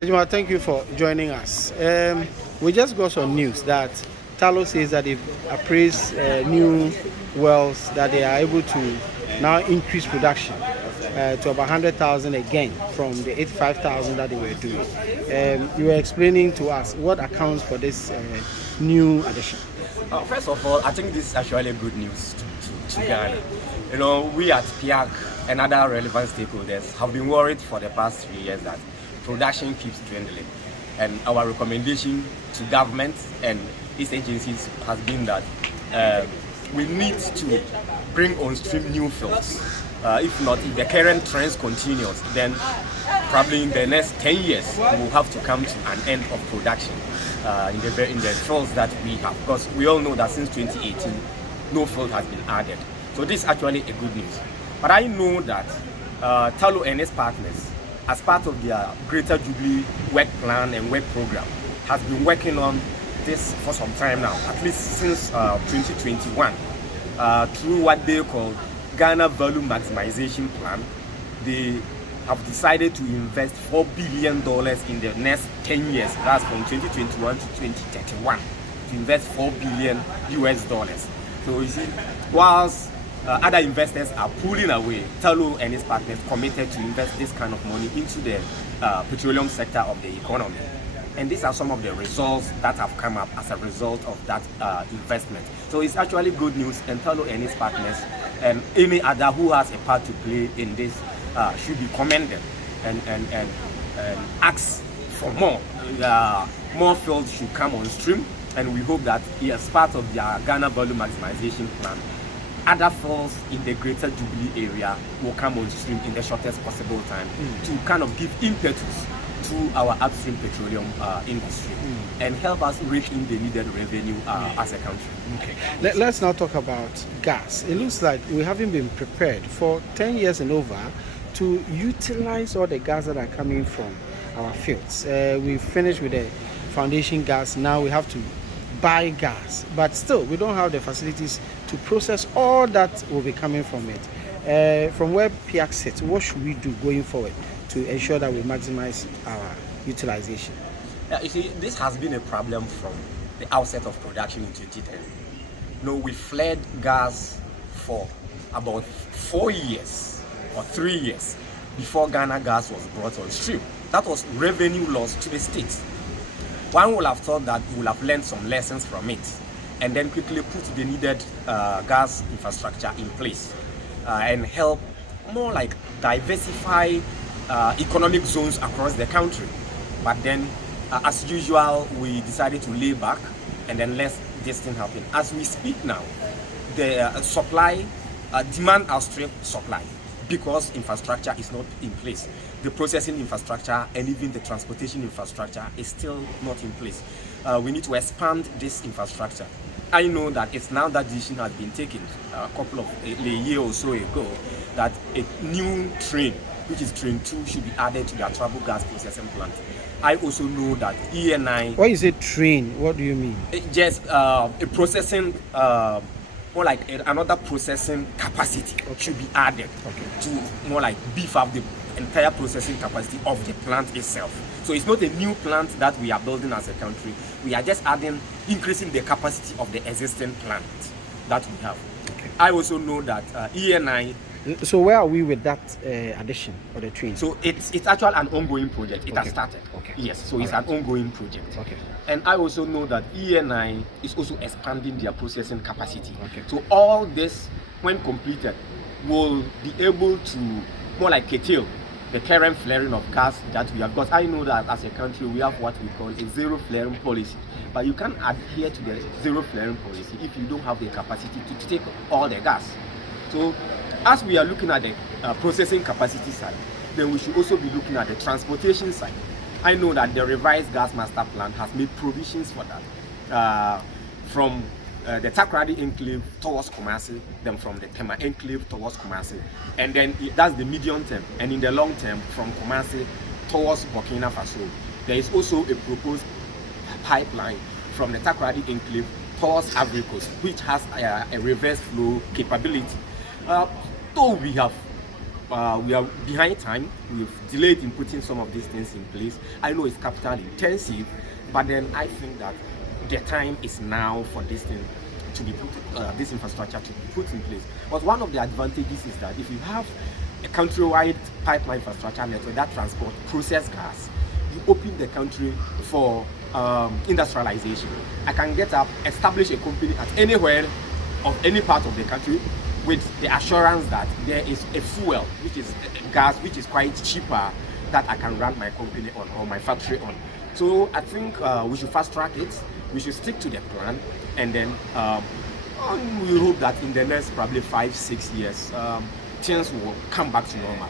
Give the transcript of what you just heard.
Ejima, thank you for joining us. We just got some news that Talo says that they've appraised new wells that they are able to now increase production to about 100,000 again from the 85,000 that they were doing. You were explaining to us what accounts for this new addition. First of all, I think this is actually good news to Ghana. We at PIAC and other relevant stakeholders have been worried for the past 3 years that production keeps dwindling. And our recommendation to government and its agencies has been that we need to bring on stream new fields. If not, if the current trends continues, then probably in the next 10 years, we will have to come to an end of production in the fields that we have. Because we all know that since 2018, no field has been added. So this is actually a good news. But I know that Talo and its partners, as part of their Greater Jubilee work plan and work program, has been working on this for some time now, at least since 2021, through what they call Ghana Value Maximization Plan. They have decided to invest $4 billion in the next 10 years, that's from 2021 to 2031, to invest $4 billion US. So you see, whilst other investors are pulling away, Talo and his partners committed to invest this kind of money into the petroleum sector of the economy. And these are some of the results that have come up as a result of that investment. So it's actually good news, and Talo and his partners and any other who has a part to play in this should be commended and ask for more. More fields should come on stream, and we hope that as part of their Ghana Value Maximization Plan, other fields in the Greater Jubilee area will come on stream in the shortest possible time to kind of give impetus to our upstream petroleum industry and help us reach in the needed revenue as a country. Okay. Let's now talk about gas. It looks like we haven't been prepared for 10 years and over to utilize all the gas that are coming from our fields. We finished with the foundation gas. Now we have to buy gas, but still we don't have the facilities to process all that will be coming from it. From where PIAC sits, what should we do going forward to ensure that we maximize our utilization? Yeah, you see, this has been a problem from the outset of production in 2010. We fled gas for about 4 years or 3 years before Ghana gas was brought on stream. That was revenue loss to the state. One would have thought that we would have learned some lessons from it and then quickly put the needed gas infrastructure in place and help more like diversify economic zones across the country. But then, as usual, we decided to lay back and then let this thing happen. As we speak now, the demand outstrips supply because infrastructure is not in place. The processing infrastructure and even the transportation infrastructure is still not in place. We need to expand this infrastructure. I know that it's now that decision has been taken a year or so ago that a new train, which is train 2, should be added to their travel gas processing plant. I also know that ENI... Why is it train? What do you mean? Just a processing, more like another processing capacity should be added to more like beef up the entire processing capacity of the plant itself. So it's not a new plant that we are building as a country. We are just increasing the capacity of the existing plant that we have. Okay. I also know that ENI... So where are we with that addition of the train? So it's actually an ongoing project. It has started. Okay. Yes, so it's an ongoing project. Okay. And I also know that ENI is also expanding their processing capacity. Okay. So all this, when completed, will be able to more like curtail the current flaring of gas that we have. Because I know that as a country we have what we call a zero flaring policy. But you can't adhere to the zero flaring policy if you don't have the capacity to take all the gas. So as we are looking at the processing capacity side, then we should also be looking at the transportation side. I know that the revised gas master plan has made provisions for that. From the Takoradi enclave towards Kumasi, then from the Tema enclave towards Kumasi, and then that's the medium term, and in the long term from Kumasi towards Burkina Faso. There is also a proposed pipeline from the Takoradi enclave towards Ivory Coast, which has a reverse flow capability. Though we have we are behind time. We've delayed in putting some of these things in place. I know it's capital intensive, but then I think that the time is now for this thing to be put, this infrastructure to be put in place. But one of the advantages is that if you have a countrywide pipeline infrastructure network that transport processed gas, you open the country for industrialization. I can get up, establish a company at anywhere of any part of the country with the assurance that there is a fuel, which is gas, which is quite cheaper, that I can run my company on or my factory on. So I think we should fast track it. We should stick to the plan, and then we hope that in the next probably 5-6 years, things will come back to normal.